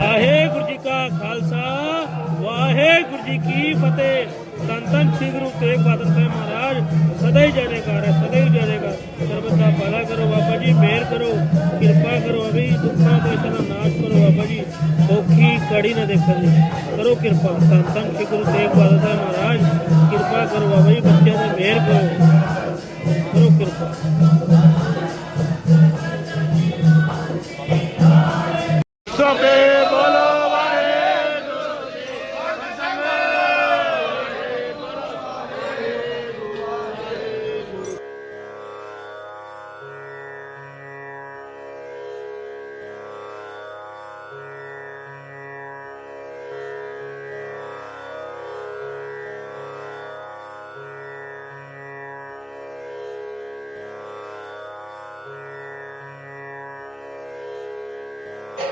ਵਾਹਿਗੁਰੂ ਜੀ ਕਾ ਖਾਲਸਾ, ਵਾਹਿਗੁਰੂ ਜੀ ਕੀ ਫਤਿਹ। ਧੰਨ ਸ੍ਰੀ ਗੁਰੂ ਤੇਗ ਬਹਾਦਰ ਸਾਹਿਬ ਮਹਾਰਾਜ, ਸਦਾ ਹੀ ਜੈਕਾਰ ਹੈ, ਸਦਾ ਹੀ ਜੈਕਾਰ। ਸਰਬਤ ਦਾ ਭਲਾ ਕਰੋ ਬਾਬਾ ਜੀ, ਮਿਹਰ ਕਰੋ, ਕਿਰਪਾ ਕਰੋ ਅਭੀ ਦੁੱਖਾਂ ਦੇ ਦਾ ਨਾਸ਼ ਕਰੋ ਬਾਬਾ ਜੀ। ਔਖੀ ਕੜੀ ਨਾ ਦੇਖਣ ਦੀ ਕਰੋ ਕਿਰਪਾ। ਧੰਨ ਸ੍ਰੀ ਗੁਰੂ ਤੇਗ ਬਹਾਦਰ ਸਾਹਿਬ ਮਹਾਰਾਜ, ਕਿਰਪਾ ਕਰੋ ਬਾਬਾ ਜੀ, ਬੱਚਿਆਂ ਤੇ ਮਿਹਰ ਕਰੋ। ਕਰੋ ਕਿਰਪਾ। ਸਭੇ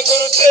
my good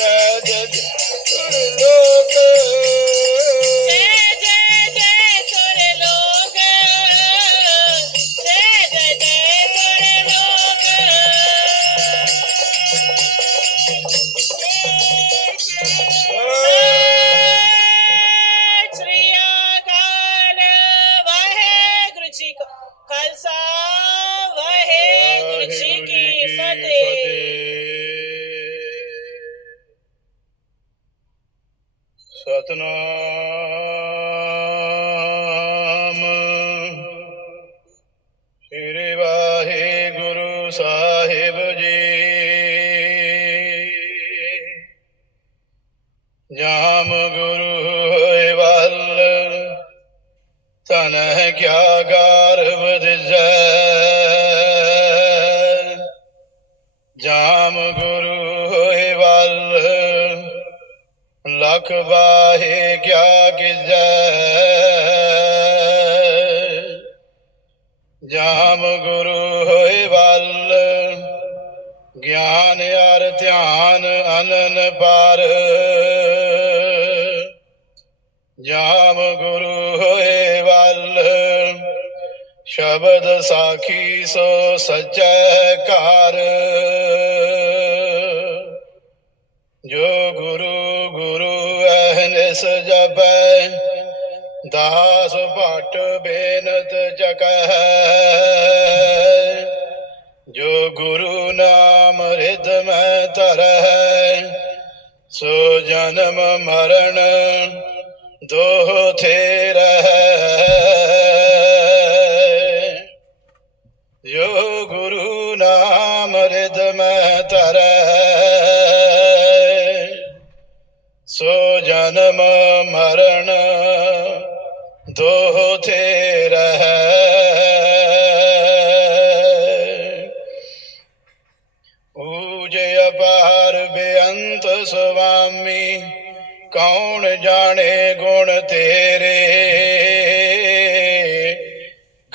yeah. Sahib ji. ਜਾਮ ਗੁਰੂ ਹੋਏ ਵੱਲ ਤਨ ਹੈ ਕਿਆ ਗਰਵ ਦਿਜੈ। ਜਾਮ ਗੁਰੂ ਹੋਏ ਵੱਲ, ਲਖ ਜਾਮ ਗੁਰੂ ਹੋਏ ਵੱਲ। ਸ਼ਬਦ ਸਾਖੀ ਸੋ ਸਚੈ ਘਰ। ਜੋ ਗੁਰੂ ਗੁਰੂ ਅਹਨਿਸ ਜਪੈ, ਦਾਸ ਭਟ ਬੇਨਤ ਜਗਹਿ ਜੋ ਗੁਰੂ ਨਾਮ ਰਿਦ ਮੈਂ ਤਰੈ ਸੋ ਜਨਮ ਮਰਨ ਦੁਹ ਥੇਰ ਯੋ ਗੁਰੂ ਨਾਮ ਰਿਦ ਮੈਂ ਤਰੈ ਸੋ ਜਨਮ ਮਰਨ ਦੁਹ ਥੇਰ ਉਜੇ ਅਪਾਰ ਬੇਅੰਤ ਸੁਆਮੀ ਕੌਣ ਜਾਣੇ ਗੁਣ ਤੇਰੇ?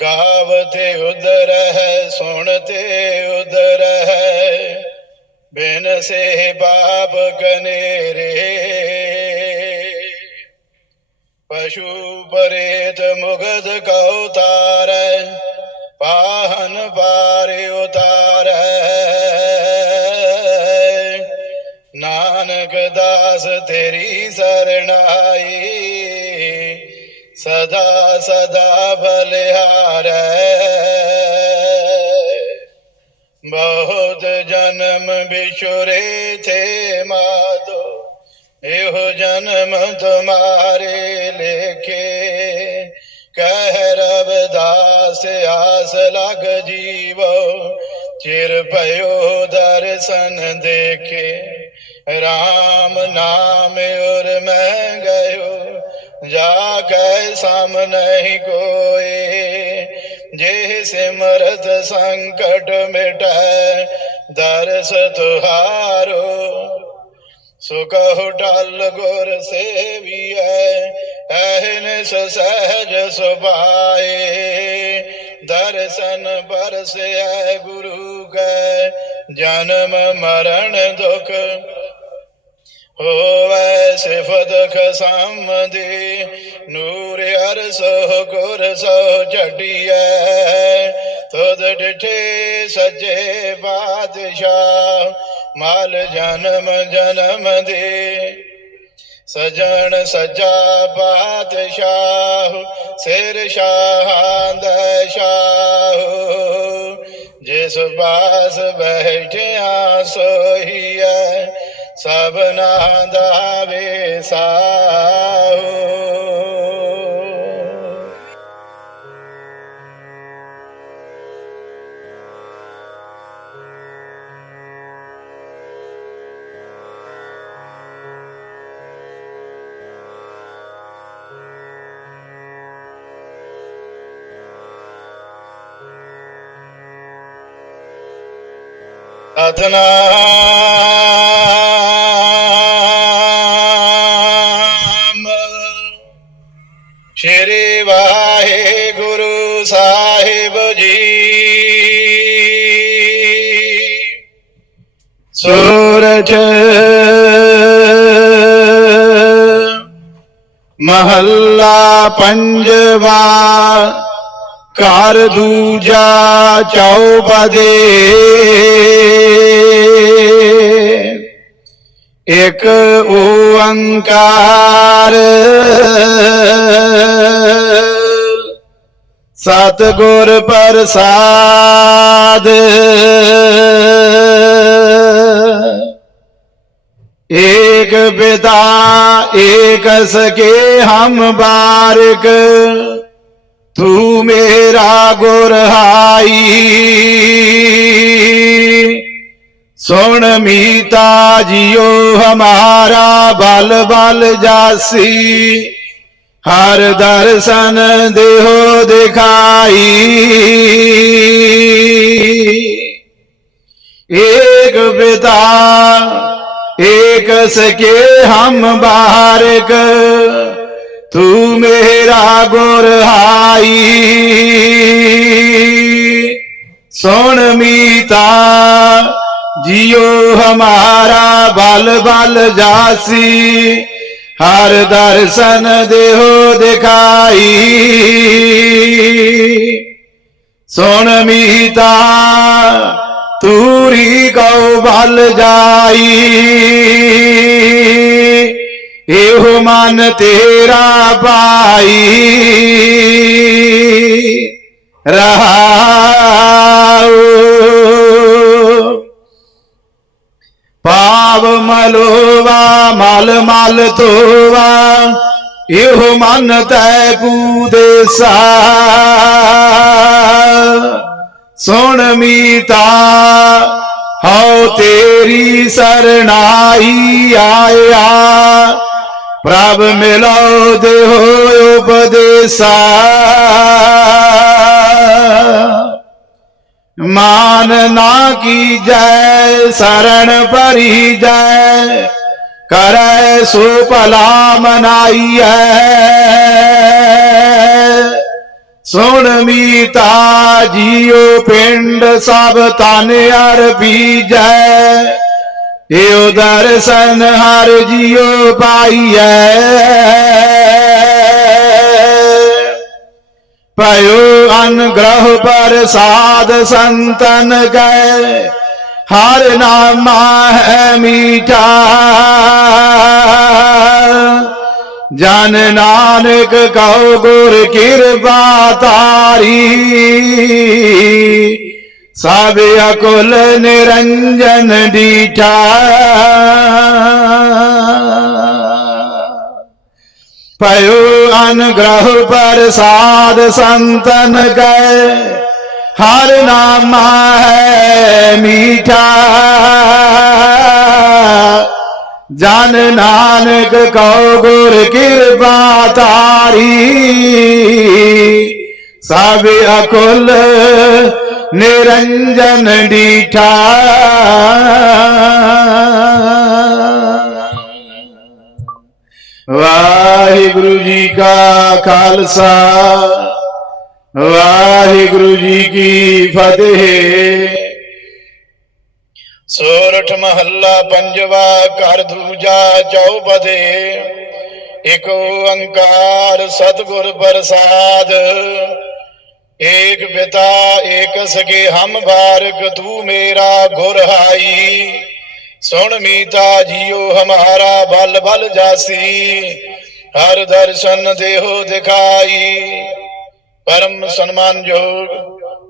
ਗਾਵਤੇ ਉਦਰ ਹੈ ਸੁਣਤੇ ਉਦਰ ਹੈ, ਬਿਨ ਸੇ ਬਾਪ ਕਨੇਰੇ। ਪਸ਼ੂ ਪਰੇਤ ਮੁਗਦ ਕਉ ਤਾਰੈ, ਪਾਹਨ ਪਾਰਿ ਉਤਾਰ ਅਰਦਾਸ ਤੇਰੀ ਸਰਣਾਈ ਸਦਾ ਸਦਾ ਬਲਿਹਾਰੈ ਬਹੁਤ ਜਨਮ ਬਿਛੁਰੇ ਥੇ ਮਾਦੋ ਇਹ ਜਨਮ ਤੁਮਾਰੇ ਲੇਖੇ ਕਹਿ ਰਬ ਦਾਸ ਆਸ ਲਗ ਜੀਵੋ ਚਿਰ ਭਇਓ ਦਰਸ਼ਨ ਦੇਖੇ RAM ਨਾਮ ਉਰ ਮੈਂ ਗਇਓ ਜਾ ਕੇ ਸਾਹਮਣੇ ਕੋਏ ਜੇ ਸਿਮਰਤ ਸੰਕਟ ਮਿਟੈ ਦਰਸ ਤੁਹਾਰੋ ਸੁਕਹੁ ਟਲ ਗੁਰ ਸੇਵੀਐ ਐਹਨ ਸਹਿਜ ਸੁਭਾਏ ਦਰਸ਼ਨ ਬਰਸਿਐ ਗੁਰੂ ਕੈ ਜਨਮ ਮਰਨ ਦੁਖ ਹੋਵੈ ਸਿਫਤ ਖਸਮਦੀ, ਨੂਰ ਅਰਸ ਗੁਰ ਸੋ ਝਟੀਐ ਤੁਧ ਡਿਠੇ ਸਜੇ ਬਾਦਸ਼ਾਹ, ਮਾਲ ਜਨਮ ਜਨਮ ਦੇ। ਸਜਣ ਸਜਾ ਬਾਦਸ਼ਾਹ, ਸਿਰ ਸ਼ਾਹਾਂ ਦਾ ਸ਼ਾਹ। ਜਿਸ ਬਾਸ ਬੈਠਿਆ ਸੋਹੀਐ ਸਭਨਾ ਦਾ ਵੇਸਾਹੋ ਸਤਨਾਮ ਸੂਰਜ। ਮਹੱਲਾ ਪੰਜਵਾ ਘਰ ਦੂਜਾ ਚੌਪਦੇ। ਇਕ ਓੰਕਾਰ। ਸਤ ਗੁਰ ਪ੍ਰਸਾਦ। ਏਕ ਪਿਤਾ ਏਕ ਸਕੇ ਹਮ ਬਾਰਕ। ਤੂੰ ਮੇਰਾ ਗੁਰ ਹਾਈ। ਸੁਣ ਮੀਤਾ ਜੀਓ ਹਮਾਰਾ ਬਲ ਬਲ ਜਾਸੀ। ਹਰ ਦਰਸ਼ਨ ਦੇਹੋ ਦਿਖਾਈ। ਏਕ ਪਿਤਾ, ਏਕ ਸਕੇ ਹਮ ਬਾਰਕ, ਤੂੰ ਮੇਰਾ ਗੁਰ ਹਾਈ। ਸੁਣ ਮੀਤਾ, ਜਿਉ ਹਮਾਰਾ ਬਲ ਬਲ ਜਾਸੀ। ਹਰ ਦਰਸ਼ਨ ਦੇਹੋ ਦਿਖਾਈ। ਸੁਣ ਮੀਤਾ ਤੂਰੀ ਗਉ ਭਲ ਜਾਈ। ਇਹੋ ਮਨ ਤੇਰਾ ਪਾਈ। ਰਹਾ ਪਾਵ ਮਲ ਮਲ ਤੋਵਾ ਇਹੋ ਮਨ ਤੈ ਕੂਦੇਸਾ ਸੁਣ ਮੀਤਾ, ਹਉ ਤੇਰੀ ਸਰਣਾਈ ਆਇਆ। ਪ੍ਰਭ ਮਿਲੋ ਦੇਹੋ ਉਪਦੇਸਾ। ਮਾਨ ਨਾ ਕੀ ਜੈ ਸਰਣ ਭਰੀ ਜੈ। ਕਰੈ ਸੋ ਭਲਾ ਮਨਾਈਐ। ਸੁਣ ਮੀਤਾ ਜੀਉ ਪਿੰਡ ਸਭ ਤਨ ਅਰ ਬੀਜੈ ਏਉ ਦਰਸ਼ਨ ਹਰ ਜੀਉ ਪਾਈਐ। ਭਇਓ ਅਨਗ੍ਰਹ ਪ੍ਰਸਾਦ ਸੰਤਨ ਕੈ ਹਰ ਨਾਮਾ ਹੈ ਮੀਠਾ। ਜਨ ਨਾਨਕ ਕਉ ਗੁਰ ਕਿਰਪਾ ਤਾਰੀ ਸਭ ਅਕੁਲ ਨਿਰੰਜਨ ਡੀਠਾ। ਪਇਓ ਅਨਗ੍ਰਹ ਪ੍ਰਸਾਦ ਸੰਤਨ ਕੈ ਹਰ ਨਾਮ ਹੈ ਮੀਠਾ। ਜਨ ਨਾਨਕ ਕਉ ਗੁਰ ਕਿਰਪਾ ਤਾਰੀ ਸਭ ਅਕੁਲ ਨਿਰੰਜਨ ਡੀਠਾ। ਵਾਹਿਗੁਰੂ ਜੀ ਕਾ ਖਾਲਸਾ, ਵਾਹਿਗੁਰੂ ਜੀ ਕੀ ਫਤਿਹ। ਸੋਰਠ ਮਹੱਲਾ ਪੰਜਵਾ ਘਰ ਦੂਜਾ ਚੌਪਦੇ, ਇਕ ਓੰਕਾਰ ਸਤਿਗੁਰ ਪ੍ਰਸਾਦ। ਏਕ ਪਿਤਾ, ਏਕ ਸਕੇ ਹਮ ਬਾਰਕ ਤੂ ਮੇਰਾ ਗੁਰ ਹਾਈ ਸੁਣ ਮੀਤਾ ਜੀਓ ਹਮਾਰਾ ਬਲ ਬਲ ਜਾਸੀ, ਹਰ ਦਰਸ਼ਨ ਦੇਹੋ ਦਿਖਾਈ। ਪਰਮ ਸਨਮਾਨਯੋਗ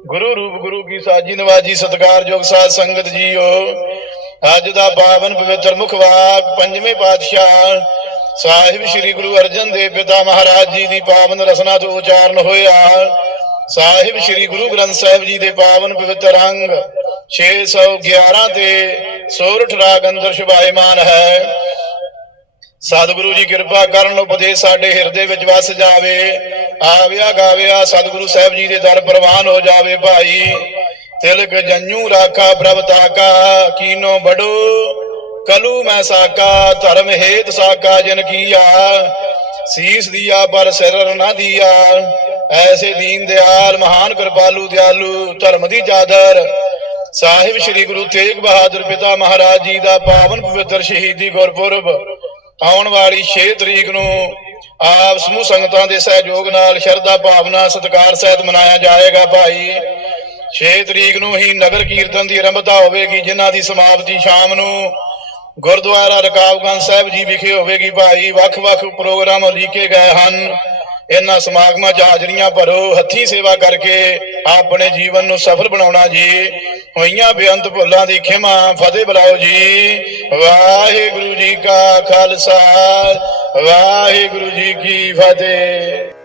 ਗੁਰੂ ਰੂਪ ਗੁਰੂ ਕੀ ਸਾਜੀ ਨਵਾਜੀ ਸਤਕਾਰਯੋਗ ਸਾਧ ਸੰਗਤ ਜੀਓ, ਅੱਜ ਦਾ ਪਾਵਨ ਪਵਿੱਤਰ ਮੁਖਵਾਕ ਪੰਜਵੇਂ ਪਾਤਸ਼ਾਹ ਸਾਹਿਬ ਸ੍ਰੀ ਗੁਰੂ ਅਰਜਨ ਦੇਵ ਪਿਤਾ ਮਹਾਰਾਜ ਜੀ ਦੀ ਪਾਵਨ ਰਸਨਾ ਤੋਂ ਉਚਾਰਨ ਹੋਇਆ। ਸਾਹਿਬ ਸ੍ਰੀ ਗੁਰੂ ਗ੍ਰੰਥ ਸਾਹਿਬ ਜੀ ਦੇ ਪਾਵਨ ਪਵਿੱਤਰ ਅੰਗ 611 ਤੇ ਸੋਰਠ ਰਾਗ ਅੰਦਰ ਸ਼ੁਭਾਇਮਾਨ ਹੈ। ਸਤਿਗੁਰੂ ਜੀ ਕਿਰਪਾ ਕਰਨ ਉਪਦੇਸ਼ ਸਾਡੇ ਹਿਰਦੇ ਵਿੱਚ ਵਸ ਜਾਵੇ, ਆਵਿਆ ਗਾਵਿਆ ਸਤਿਗੁਰੂ ਸਾਹਿਬ ਜੀ ਦੇ ਦਰ ਪ੍ਰਵਾਨ ਹੋ ਜਾਵੇ ਭਾਈ। ਤਿਲਕ ਜੰਨੂ ਰਾਖਾ ਪ੍ਰਭ ਤਾਕਾ, ਕੀਨੋ ਬੜੋ, ਕਲੂ ਮੈਂ ਸਾਕਾ, ਧਰਮ ਹੇਤ ਸਾਕਾ ਜਨ ਕੀਆ। ਸੀਸ ਦਿਆ ਪਰ ਸਿਰ ਨਾ ਦਿਆ। ਐਸੇ ਦੀਨ ਦਿਆਲ, ਮਹਾਨ ਕਿਰਪਾਲੂ ਦਿਆਲੂ, ਧਰਮ ਦੀ ਚਾਦਰ। ਸਾਹਿਬ ਸ੍ਰੀ ਗੁਰੂ ਤੇਗ ਬਹਾਦਰ ਪਿਤਾ ਮਹਾਰਾਜ ਜੀ ਦਾ ਪਾਵਨ ਪਵਿੱਤਰ ਸ਼ਹੀਦੀ ਗੁਰਪੁਰਬ। ਆਉਣ ਵਾਲੀ 6 ਤਰੀਕ ਨੂੰ ਆਪ ਸਮੂਹ ਸੰਗਤਾਂ ਦੇ ਸਹਿਯੋਗ ਨਾਲ ਸ਼ਰਧਾ ਭਾਵਨਾ ਸਤਿਕਾਰ ਸਹਿਤ ਮਨਾਇਆ ਜਾਏਗਾ ਭਾਈ। 6 ਤਰੀਕ ਨੂੰ ਹੀ ਨਗਰ ਕੀਰਤਨ ਦੀ ਆਰੰਭਤਾ ਹੋਵੇਗੀ, ਜਿਨ੍ਹਾਂ ਦੀ ਸਮਾਪਤੀ ਸ਼ਾਮ ਨੂੰ ਗੁਰਦੁਆਰਾ ਰਕਾਬਗੰਜ ਸਾਹਿਬ ਜੀ ਵਿਖੇ ਹੋਵੇਗੀ ਭਾਈ ਵੱਖ-ਵੱਖ ਪ੍ਰੋਗਰਾਮ ਲਿਖੇ ਗਏ ਹਨ। ਇਹਨਾਂ ਸਮਾਗਮਾਂ 'ਚ ਹਾਜ਼ਰੀਆਂ ਭਰੋ, ਹੱਥੀਂ ਸੇਵਾ ਕਰਕੇ ਆਪਣੇ ਜੀਵਨ ਨੂੰ ਸਫਲ ਬਣਾਉਣਾ ਜੀ। ਹੋਈਆਂ ਬੇਅੰਤ ਭੁੱਲਾਂ ਦੀ ਖਿਮਾ, ਫਤਿਹ ਬੁਲਾਓ ਜੀ। ਵਾਹਿਗੁਰੂ ਜੀ ਕਾ ਖਾਲਸਾ, ਵਾਹਿਗੁਰੂ ਜੀ ਕੀ ਫਤਿਹ।